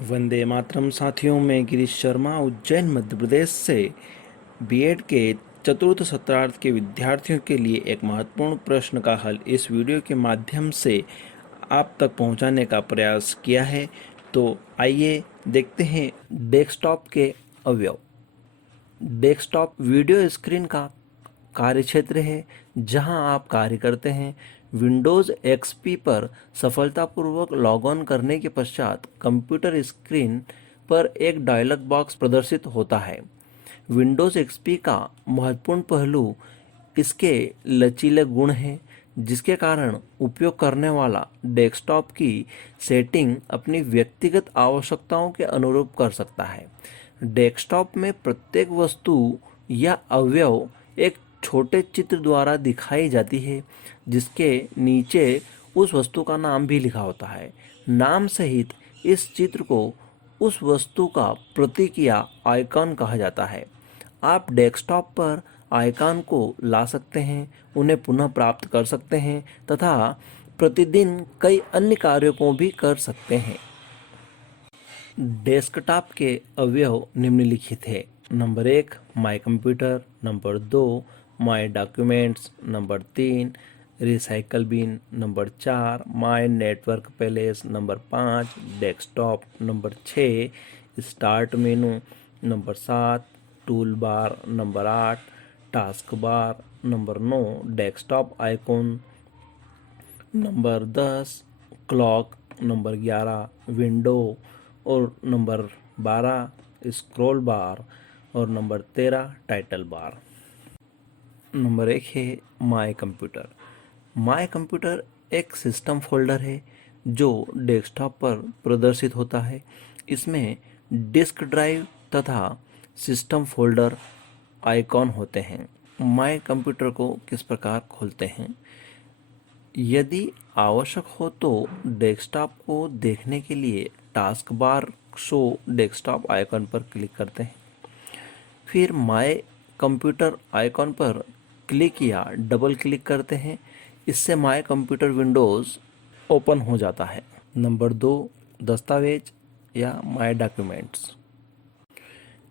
वंदे मातरम साथियों, मैं गिरीश शर्मा उज्जैन मध्य प्रदेश से बीएड के चतुर्थ सत्रार्थ के विद्यार्थियों के लिए एक महत्वपूर्ण प्रश्न का हल इस वीडियो के माध्यम से आप तक पहुंचाने का प्रयास किया है। तो आइए देखते हैं डेस्कटॉप के अवयव। डेस्कटॉप वीडियो स्क्रीन का कार्यक्षेत्र है जहां आप कार्य करते हैं। विंडोज़ एक्सपी पर सफलतापूर्वक लॉग ऑन करने के पश्चात कंप्यूटर स्क्रीन पर एक डायलॉग बॉक्स प्रदर्शित होता है। विंडोज़ एक्सपी का महत्वपूर्ण पहलू इसके लचीले गुण हैं, जिसके कारण उपयोग करने वाला डेस्कटॉप की सेटिंग अपनी व्यक्तिगत आवश्यकताओं के अनुरूप कर सकता है। डेस्कटॉप में प्रत्येक वस्तु या अवयव एक छोटे चित्र द्वारा दिखाई जाती है, जिसके नीचे उस वस्तु का नाम भी लिखा होता है। नाम सहित इस चित्र को उस वस्तु का प्रतीक या आइकॉन कहा जाता है। आप डेस्कटॉप पर आइकॉन को ला सकते हैं, उन्हें पुनः प्राप्त कर सकते हैं तथा प्रतिदिन कई अन्य कार्यों को भी कर सकते हैं। डेस्कटॉप के अवयव निम्नलिखित है। Number 1 my computer, number 2 my documents, number 3 recycle bin, number 4 my network palace, number 5 desktop, number 6 start menu, number 7 tool bar, number 8 task bar, number 9 desktop icon, number 10 clock, number 11 window और number 12 scroll bar और number 13 title bar. Number 1 है my computer. My computer एक system folder है जो desktop पर प्रदर्शित होता है। इसमें डिस्क ड्राइव तथा सिस्टम फोल्डर आइकॉन होते हैं। माय कंप्यूटर को किस प्रकार खोलते हैं? यदि आवश्यक हो तो डेस्कटॉप को देखने के लिए task bar show desktop icon पर क्लिक करते हैं। फिर माय कंप्यूटर आइकॉन पर क्लिक या डबल क्लिक करते हैं। इससे माय कंप्यूटर विंडोज़ ओपन हो जाता है। नंबर 2 दस्तावेज या माय डॉक्यूमेंट्स।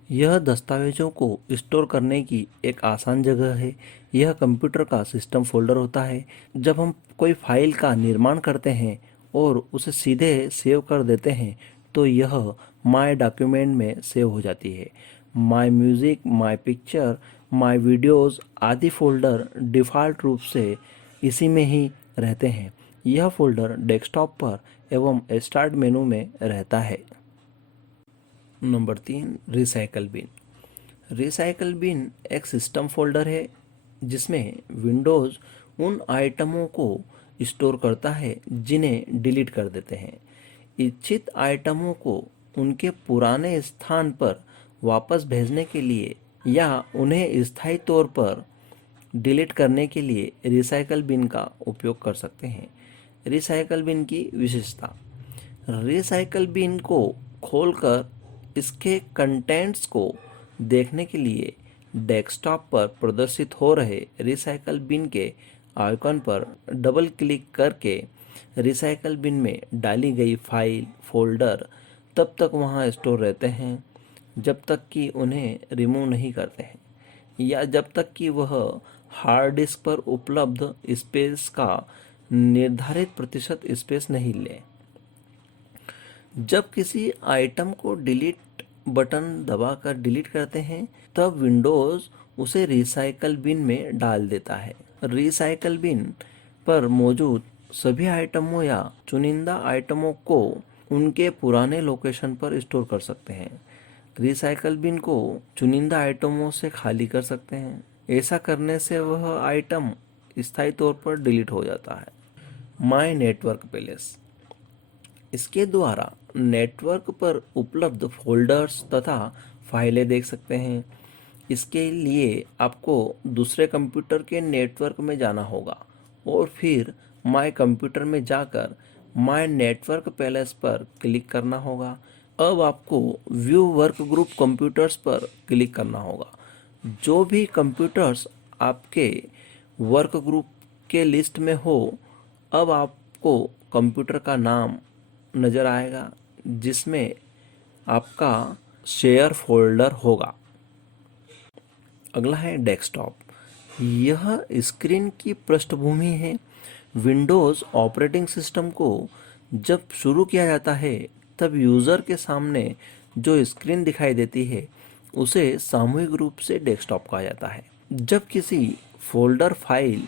यह दस्तावेजों को स्टोर करने की एक आसान जगह है। यह कंप्यूटर का सिस्टम फोल्डर होता है। जब हम कोई फाइल का निर्माण करते हैं और उसे सीधे सेव कर देते हैं तो यह माय डॉक्यूमेंट में सेव हो जाती है। My music, my picture, my videos आदि फोल्डर डिफ़ॉल्ट रूप से इसी में ही रहते हैं। यह फोल्डर डेस्कटॉप पर एवं स्टार्ट मेनू में रहता है। Number 3 recycle bin. Recycle bin एक सिस्टम फोल्डर है जिसमें विंडोज़ उन आइटमों को स्टोर करता है जिन्हें डिलीट कर देते हैं। इच्छित आइटमों को उनके पुराने स्थान पर वापस भेजने के लिए या उन्हें स्थायी तौर पर डिलीट करने के लिए रिसाइकल बिन का उपयोग कर सकते हैं। रिसाइकल बिन की विशेषता। रिसाइकल बिन को खोलकर इसके कंटेंट्स को देखने के लिए डेस्कटॉप पर प्रदर्शित हो रहे रिसाइकल बिन के आइकॉन पर डबल क्लिक करके रिसाइकल बिन में डाली गई फाइल, फोल्डर तब तक वहां स्टोर रहते हैं जब तक कि उन्हें रिमूव नहीं करते हैं या जब तक कि वह हार्ड डिस्क पर उपलब्ध स्पेस का निर्धारित प्रतिशत स्पेस नहीं ले। जब किसी आइटम को डिलीट बटन दबाकर डिलीट करते हैं तब विंडोज़ उसे रिसाइकल बिन में डाल देता है। रिसाइकल बिन पर मौजूद सभी आइटमों या चुनिंदा आइटमों को उनके पुराने लोकेशन पर स्टोर कर सकते हैं। रिसाइकल बिन को चुनिंदा आइटमों से खाली कर सकते हैं। ऐसा करने से वह आइटम स्थायी तौर पर डिलीट हो जाता है। My network palace. इसके द्वारा नेटवर्क पर उपलब्ध फोल्डर्स तथा फाइलें देख सकते हैं। इसके लिए आपको दूसरे कंप्यूटर के नेटवर्क में जाना होगा और फिर माय कंप्यूटर में जाकर माय नेटवर्क पैलेस पर क्लिक करना होगा। अब आपको व्यू वर्क ग्रुप कंप्यूटर्स पर क्लिक करना होगा। जो भी कंप्यूटर्स आपके वर्क ग्रुप के लिस्ट में हो, अब आपको कंप्यूटर का नाम नज़र आएगा जिसमें आपका शेयर फोल्डर होगा। अगला है डेस्कटॉप। यह स्क्रीन की पृष्ठभूमि है। विंडोज़ ऑपरेटिंग सिस्टम को जब शुरू किया जाता है तब यूज़र के सामने जो स्क्रीन दिखाई देती है उसे सामूहिक रूप से डेस्कटॉप कहा जाता है। जब किसी फोल्डर, फाइल,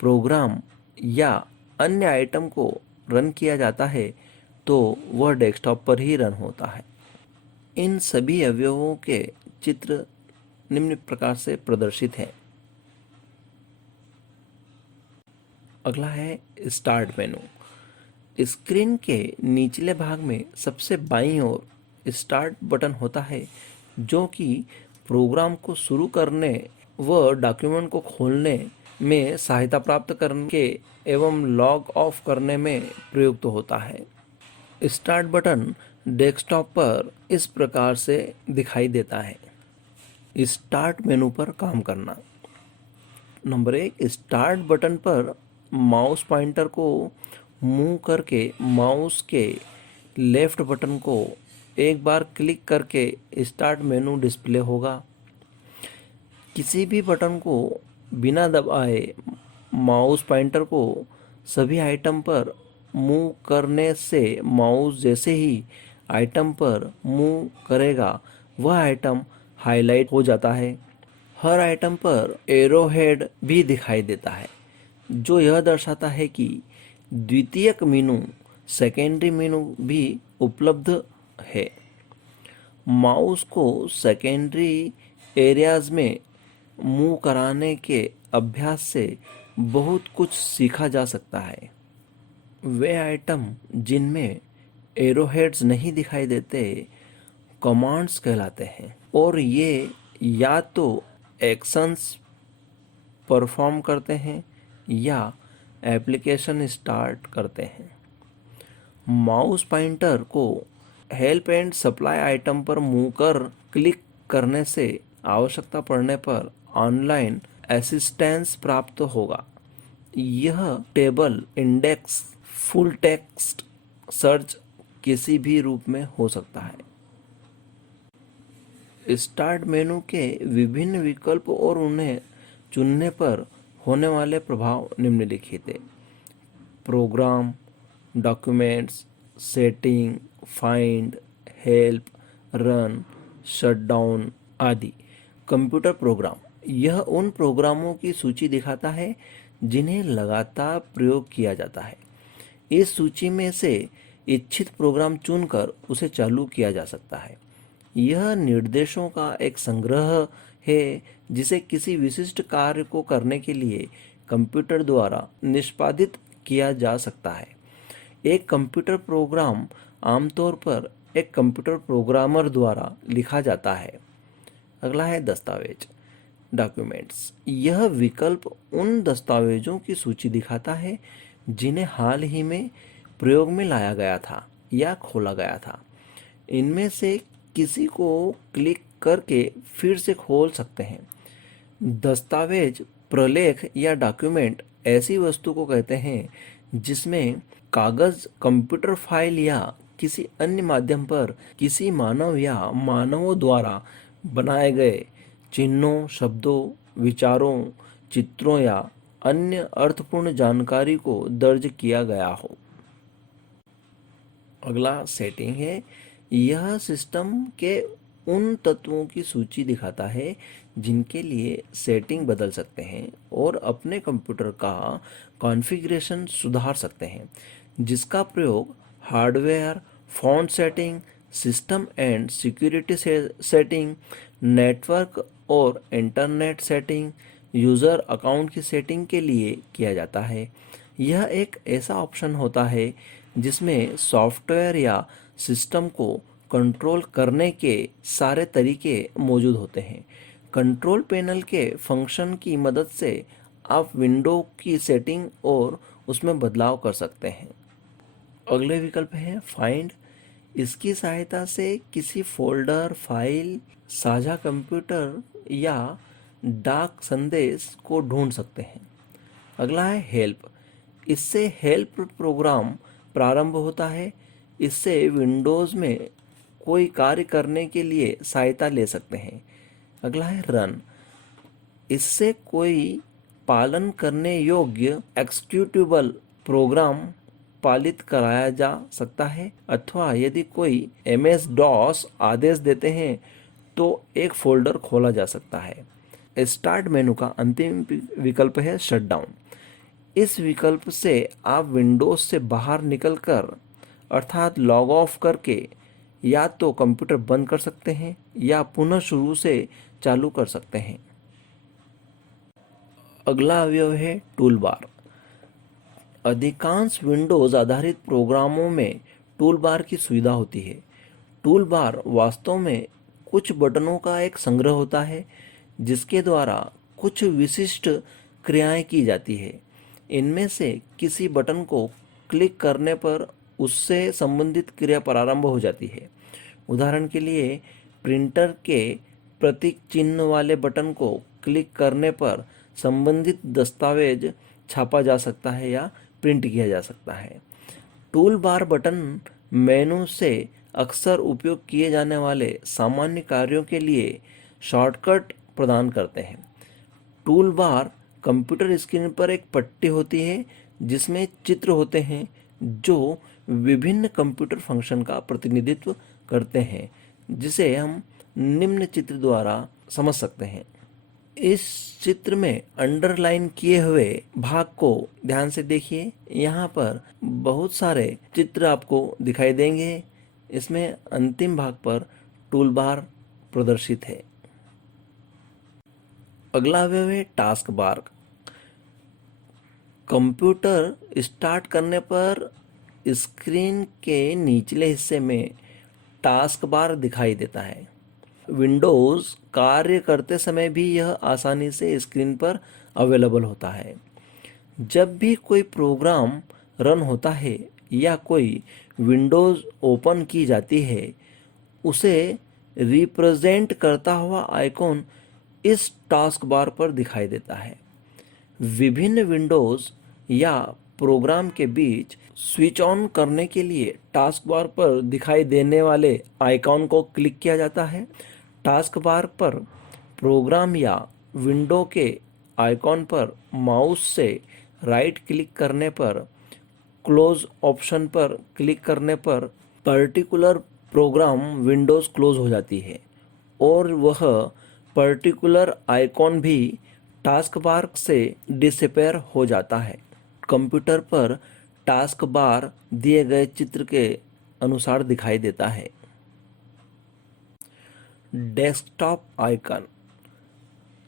प्रोग्राम या अन्य आइटम को रन किया जाता है तो वह डेस्कटॉप पर ही रन होता है। इन सभी अवयवों के चित्र निम्न प्रकार से प्रदर्शित हैं। अगला है स्टार्ट मेनू। स्क्रीन के निचले भाग में सबसे बाईं ओर स्टार्ट बटन होता है जो कि प्रोग्राम को शुरू करने व डॉक्यूमेंट को खोलने में सहायता प्राप्त करने के एवं लॉग ऑफ करने में प्रयुक्त होता है। स्टार्ट बटन डेस्कटॉप पर इस प्रकार से दिखाई देता है। स्टार्ट मेनू पर काम करना। नंबर 1, स्टार्ट बटन पर माउस पॉइंटर को मूव करके माउस के लेफ्ट बटन को एक बार क्लिक करके स्टार्ट मेनू डिस्प्ले होगा। किसी भी बटन को बिना दबाए माउस पॉइंटर को सभी आइटम पर मूव करने से माउस जैसे ही आइटम पर मूव करेगा वह आइटम हाईलाइट हो जाता है। हर आइटम पर एरो हेड भी दिखाई देता है जो यह दर्शाता है कि द्वितीयक मेनू, सेकेंडरी मेनू भी उपलब्ध है। माउस को सेकेंडरी एरियाज में मूव कराने के अभ्यास से बहुत कुछ सीखा जा सकता है। वे आइटम जिनमें एरोहेड्स नहीं दिखाई देते कमांड्स कहलाते हैं और ये या तो एक्शंस परफॉर्म करते हैं या एप्लीकेशन स्टार्ट करते हैं। माउस पॉइंटर को हेल्प एंड सप्लाई आइटम पर मूव कर क्लिक करने से आवश्यकता पड़ने पर ऑनलाइन असिस्टेंस प्राप्त होगा। यह table, index, full text search किसी भी रूप में हो सकता है। स्टार्ट मेनू के विभिन्न विकल्प और उन्हें चुनने पर होने वाले प्रभाव निम्नलिखित हैं। Program, documents, setting, find, help, run, shutdown आदि। कंप्यूटर प्रोग्राम, यह उन प्रोग्रामों की सूची दिखाता है जिन्हें लगातार प्रयोग किया जाता है। इस सूची में से इच्छित प्रोग्राम चुनकर उसे चालू किया जा सकता है। यह निर्देशों का एक संग्रह है जिसे किसी विशिष्ट कार्य को करने के लिए कंप्यूटर द्वारा निष्पादित किया जा सकता है। एक कंप्यूटर प्रोग्राम आमतौर पर एक कंप्यूटर प्रोग्रामर द्वारा लिखा जाता है। अगला है दस्तावेज, डॉक्यूमेंट्स। यह विकल्प उन दस्तावेजों की सूची दिखाता है जिन्हें हाल ही में प्रयोग में लाया गया था या खोला गया था। इनमें से किसी को क्लिक करके फिर से खोल सकते हैं। दस्तावेज, प्रलेख या डॉक्यूमेंट ऐसी वस्तु को कहते हैं जिसमें कागज, कंप्यूटर फाइल या किसी अन्य माध्यम पर किसी मानव या मानवों द्वारा बनाए गए चिन्हों, शब्दों, विचारों, चित्रों या अन्य अर्थपूर्ण जानकारी को दर्ज किया गया हो। अगला सेटिंग है। यह सिस्टम के उन तत्वों की सूची दिखाता है जिनके लिए सेटिंग बदल सकते हैं और अपने कंप्यूटर का कॉन्फ़िगरेशन सुधार सकते हैं, जिसका प्रयोग hardware, font setting, system and security setting, network और इंटरनेट सेटिंग, यूज़र अकाउंट की सेटिंग के लिए किया जाता है। यह एक ऐसा ऑप्शन होता है जिसमें सॉफ्टवेयर या सिस्टम को कंट्रोल करने के सारे तरीके मौजूद होते हैं। कंट्रोल पैनल के फंक्शन की मदद से आप विंडो की सेटिंग और उसमें बदलाव कर सकते हैं। अगले विकल्प है फाइंड। इसकी सहायता से किसी फोल्डर, फाइल, साझा कंप्यूटर या डाक संदेश को ढूंढ सकते हैं। अगला है हेल्प। इससे हेल्प प्रोग्राम प्रारंभ होता है। इससे विंडोज़ में कोई कार्य करने के लिए सहायता ले सकते हैं। अगला है रन। इससे कोई पालन करने योग्य एक्जीक्यूटेबल प्रोग्राम पालित कराया जा सकता है, अथवा यदि कोई एमएस डॉस आदेश देते हैं तो एक फोल्डर खोला जा सकता है। स्टार्ट मेनू का अंतिम विकल्प है शटडाउन। इस विकल्प से आप विंडोज से बाहर निकलकर अर्थात लॉग ऑफ करके या तो कंप्यूटर बंद कर सकते हैं या पुनः शुरू से चालू कर सकते हैं। अगला अवयव है टूल बार। अधिकांश विंडोज आधारित प्रोग्रामों में टूल बार की सुविधा होती है। टूल बार वास्तव में कुछ बटनों का एक संग्रह होता है जिसके द्वारा कुछ विशिष्ट क्रियाएं की जाती है। इनमें से किसी बटन को क्लिक करने पर उससे संबंधित क्रिया प्रारंभ हो जाती है। उदाहरण के लिए प्रिंटर के प्रतीक चिन्ह वाले बटन को क्लिक करने पर संबंधित दस्तावेज छापा जा सकता है या प्रिंट किया जा सकता है। टूल बार बटन मेनू से अक्सर उपयोग किए जाने वाले सामान्य कार्यों के लिए शॉर्टकट प्रदान करते हैं। टूल बार कंप्यूटर स्क्रीन पर एक पट्टी होती है जिसमें चित्र होते हैं जो विभिन्न कंप्यूटर फंक्शन का प्रतिनिधित्व करते हैं, जिसे हम निम्न चित्र द्वारा समझ सकते हैं। इस चित्र में अंडरलाइन किए हुए भाग को ध्यान से देखिए। यहाँ पर बहुत सारे चित्र आपको दिखाई देंगे। इसमें अंतिम भाग पर टूल बार प्रदर्शित है। अगला अवयव है टास्क बार। कंप्यूटर स्टार्ट करने पर स्क्रीन के निचले हिस्से में टास्क बार दिखाई देता है। विंडोज़ कार्य करते समय भी यह आसानी से स्क्रीन पर अवेलेबल होता है। जब भी कोई प्रोग्राम रन होता है या कोई विंडोज़ ओपन की जाती है, उसे रिप्रेजेंट करता हुआ आइकॉन इस टास्क बार पर दिखाई देता है। विभिन्न विंडोज़ या प्रोग्राम के बीच स्विच ऑन करने के लिए टास्क बार पर दिखाई देने वाले आइकॉन को क्लिक किया जाता है। टास्क बार पर प्रोग्राम या विंडो के आइकॉन पर माउस से राइट क्लिक करने पर, क्लोज ऑप्शन पर क्लिक करने पर पर्टिकुलर प्रोग्राम विंडोज़ क्लोज हो जाती है और वह पर्टिकुलर आइकॉन भी टास्क बार से डिसअपेयर हो जाता है। कंप्यूटर पर टास्क बार दिए गए चित्र के अनुसार दिखाई देता है। Desktop icon.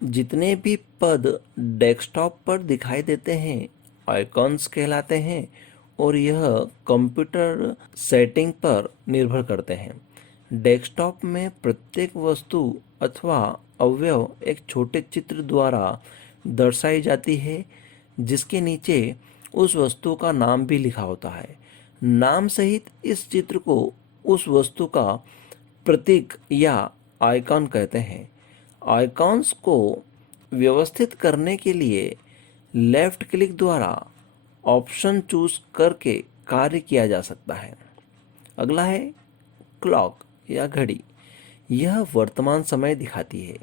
जितने भी पद डेस्कटॉप पर दिखाई देते हैं आइकॉन्स कहलाते हैं और यह कंप्यूटर सेटिंग पर निर्भर करते हैं। डेस्कटॉप में प्रत्येक वस्तु अथवा अवयव एक छोटे चित्र द्वारा दर्शाई जाती है जिसके नीचे उस वस्तु का नाम भी लिखा होता है। नाम सहित इस चित्र को उस वस्तु का प्रतीक या आइकॉन कहते हैं। आइकॉन्स को व्यवस्थित करने के लिए लेफ्ट क्लिक द्वारा ऑप्शन चूज करके कार्य किया जा सकता है। अगला है क्लॉक या घड़ी। यह वर्तमान समय दिखाती है।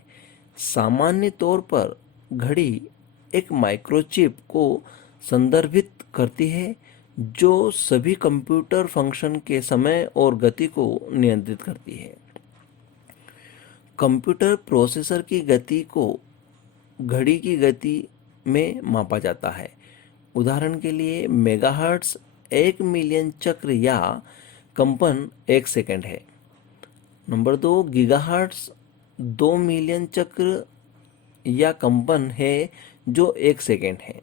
सामान्य तौर पर घड़ी एक माइक्रोचिप को संदर्भित करती है जो सभी कंप्यूटर फंक्शन के समय और गति को नियंत्रित करती है। कंप्यूटर प्रोसेसर की गति को घड़ी की गति में मापा जाता है। उदाहरण के लिए मेगाहर्ट्ज़ 1 मिलियन चक्र या कंपन 1 सेकंड है। नंबर 2 गीगाहर्ट्ज़ 2 मिलियन चक्र या कंपन है जो 1 सेकंड है।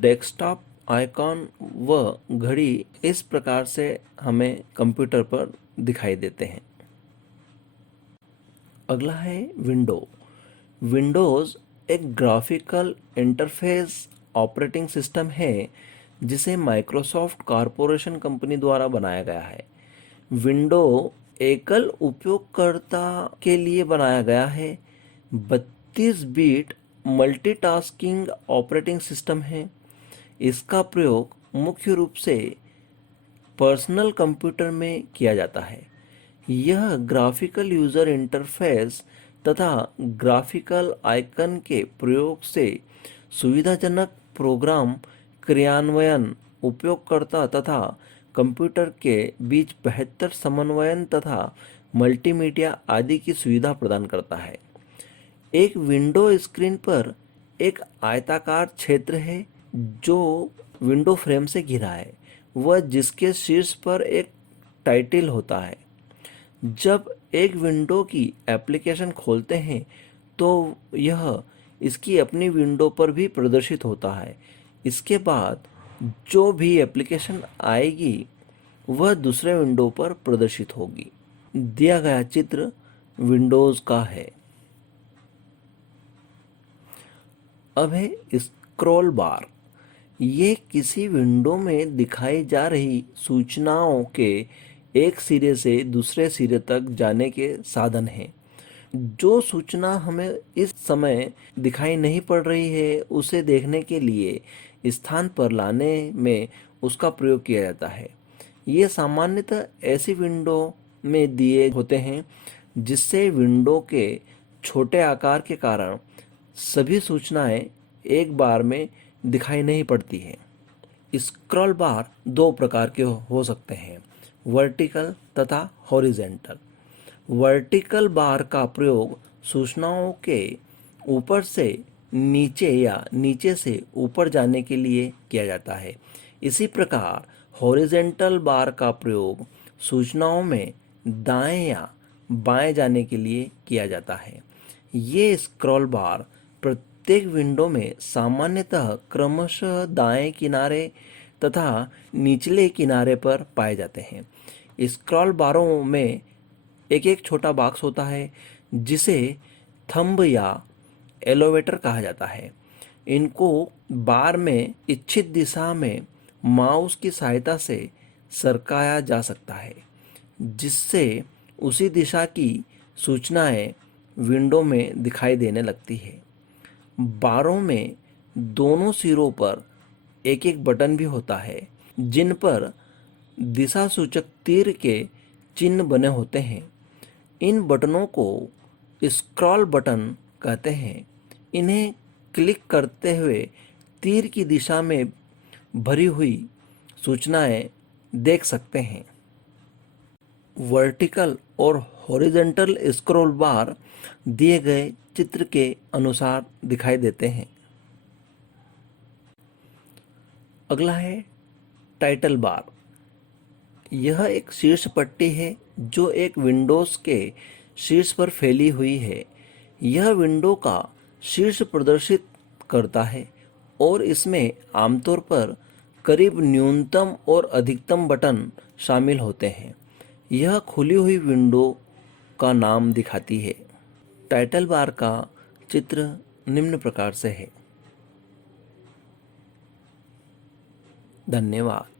डेस्कटॉप आइकॉन व घड़ी इस प्रकार से हमें कंप्यूटर पर दिखाई देते हैं। अगला है विंडो। विंडोज़ एक ग्राफिकल इंटरफेस ऑपरेटिंग सिस्टम है जिसे माइक्रोसॉफ्ट कॉरपोरेशन कंपनी द्वारा बनाया गया है। विंडो एकल उपयोगकर्ता के लिए बनाया गया है। 32 बिट मल्टीटास्किंग ऑपरेटिंग सिस्टम है। इसका प्रयोग मुख्य रूप से पर्सनल कंप्यूटर में किया जाता है। यह ग्राफिकल यूजर इंटरफेस तथा ग्राफिकल आइकन के प्रयोग से सुविधाजनक प्रोग्राम क्रियान्वयन, उपयोगकर्ता तथा कंप्यूटर के बीच बेहतर समन्वयन तथा मल्टीमीडिया आदि की सुविधा प्रदान करता है। एक विंडो स्क्रीन पर एक आयताकार क्षेत्र है जो विंडो फ्रेम से घिरा है, वह जिसके शीर्ष पर एक टाइटल होता है। जब एक विंडो की एप्लीकेशन खोलते हैं तो यह इसकी अपनी विंडो पर भी प्रदर्शित होता है। इसके बाद जो भी एप्लीकेशन आएगी वह दूसरे विंडो पर प्रदर्शित होगी। दिया गया चित्र विंडोज़ का है। अब है स्क्रॉल बार। ये किसी विंडो में दिखाई जा रही सूचनाओं के एक सिरे से दूसरे सिरे तक जाने के साधन हैं। जो सूचना हमें इस समय दिखाई नहीं पड़ रही है उसे देखने के लिए स्थान पर लाने में उसका प्रयोग किया जाता है। ये सामान्यतः ऐसी विंडो में दिए होते हैं जिससे विंडो के छोटे आकार के कारण सभी सूचनाएं एक बार में दिखाई नहीं पड़ती है। स्क्रॉल बार दो प्रकार के हो सकते हैं, वर्टिकल तथा हॉरिजेंटल। वर्टिकल बार का प्रयोग सूचनाओं के ऊपर से नीचे या नीचे से ऊपर जाने के लिए किया जाता है। इसी प्रकार हॉरिजेंटल बार का प्रयोग सूचनाओं में दाएं या बाएं जाने के लिए किया जाता है। ये स्क्रॉल बार प्रत्येक विंडो में सामान्यतः क्रमशः दाएं किनारे तथा निचले किनारे पर पाए जाते हैं। स्क्रॉल बारों में एक एक छोटा बॉक्स होता है जिसे थंब या एलोवेटर कहा जाता है। इनको बार में इच्छित दिशा में माउस की सहायता से सरकाया जा सकता है जिससे उसी दिशा की सूचनाएं विंडो में दिखाई देने लगती है। बारों में दोनों सिरों पर एक एक बटन भी होता है जिन पर दिशा सूचक तीर के चिन्ह बने होते हैं। इन बटनों को स्क्रॉल बटन कहते हैं। इन्हें क्लिक करते हुए तीर की दिशा में भरी हुई सूचनाएं देख सकते हैं। वर्टिकल और हॉरिजॉन्टल स्क्रॉल बार दिए गए चित्र के अनुसार दिखाई देते हैं। अगला है टाइटल बार। यह एक शीर्ष पट्टी है जो एक विंडोज़ के शीर्ष पर फैली हुई है। यह विंडो का शीर्ष प्रदर्शित करता है और इसमें आमतौर पर करीब न्यूनतम और अधिकतम बटन शामिल होते हैं। यह खुली हुई विंडो का नाम दिखाती है। टाइटल बार का चित्र निम्न प्रकार से है। धन्यवाद।